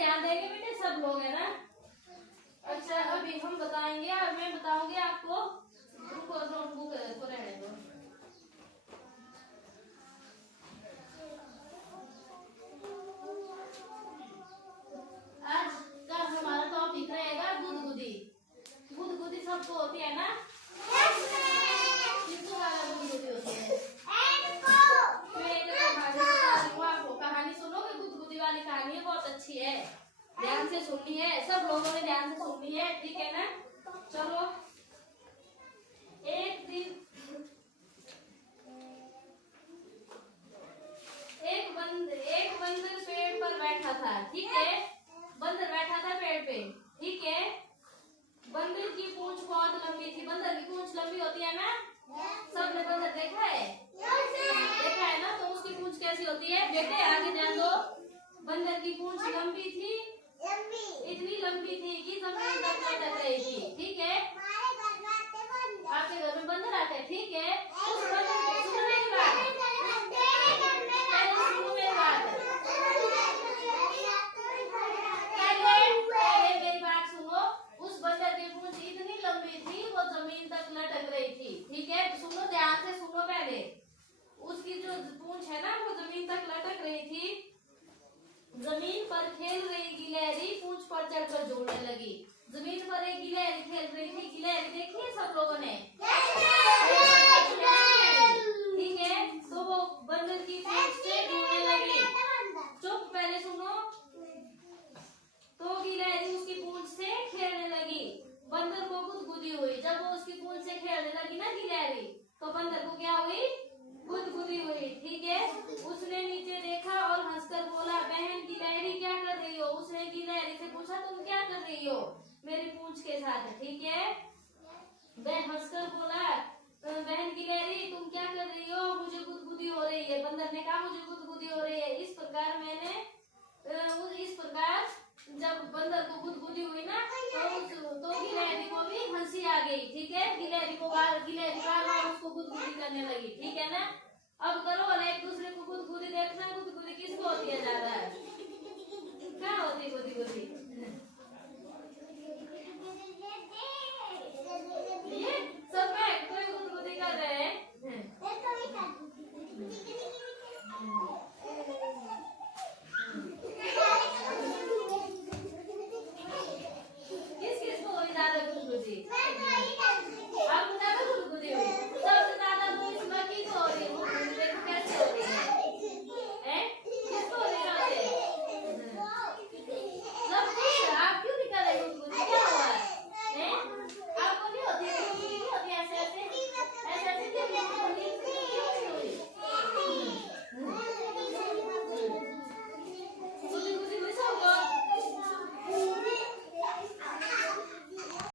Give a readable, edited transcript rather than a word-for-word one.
ध्यान देंगे बेटे सब लोग, है ना। अच्छा अभी हम बताएंगे और मैं बताऊंगी आपको। रुको, नोटबुक को रहने दो। आज का हमारा टॉपिक रहेगा गुदगुदी। गुदगुदी सबको होती है ना? किसको गुदगुदी होती है? मैं एक कहानी सुनोगे? गुदगुदी वाली कहानी है, बहुत अच्छी है, ध्यान से सुननी है, सब लोगों ने ध्यान से सुननी है, ठीक है ना। चलो, एक दिन एक बंदर पेड़ पर बैठा था, ठीक है। बंदर बैठा था पेड़ पे, ठीक है। बंदर की पूंछ बहुत लंबी थी। बंदर की पूंछ लंबी होती है ना? सबने बंदर देखा है? देखा है ना? तो उसकी पूंछ कैसी होती है बेटे? आगे ध्यान दो। बंदर की पूंछ लंबी थी, इतनी लंबी थी कि जमीन तक लटक रही थी, ठीक है। आपके घर में बंदर आते हैं, ठीक है। उस बंदर को सुनो मेरी बात, सुनो मेरी बात, पहले मेरी बात सुनो। उस बंदर की पूंछ इतनी लंबी थी, वो जमीन तक लटक रही थी, ठीक है। सुनो, ध्यान से सुनो पहले। उसकी जो पूंछ है ना, वो जमीन तक लटक रही थी। जमीन पर खेल रही गिलहरी पूंछ पर चढ़कर जोड़ने लगी। जमीन पर एक गिलहरी खेल रही थी। गिलहरी देखी है सब लोगों ने? ठीक है। तो वो बंदर की पूंछ से जोड़ने लगी। चुप, पहले सुनो। तो गिलहरी उसकी पूंछ से खेलने लगी। बंदर को गुदगुदी हुई। जब वो उसकी पूंछ से खेलने लगी ना गिलहरी, तो बंदर को क्या हुई? गुदगुदी हुई, ठीक है। उसने नीचे देखा और हंसकर बोला, बहन गिलहरी क्या कर रही हो? उसने गिलहरी से पूछा, तुम क्या कर रही हो मेरी पूंछ के साथ, ठीक है। वह हंसकर बोला, बहन गिलहरी तुम क्या कर रही हो? मुझे गुदगुदी हो रही है। बंदर ने कहा, मुझे गुदगुदी हो रही है। इस प्रकार जब बंदर को गुदगुदी हुई ना, तो गिलहरी को भी हंसी आ गई, ठीक है। गिलहरी बार बार उसको गुदगुदी करने लगी, ठीक है ना। अब करो वाला एक दूसरे को गुदगुदी देखना। गुदगुदी किसको होती है ज्यादा?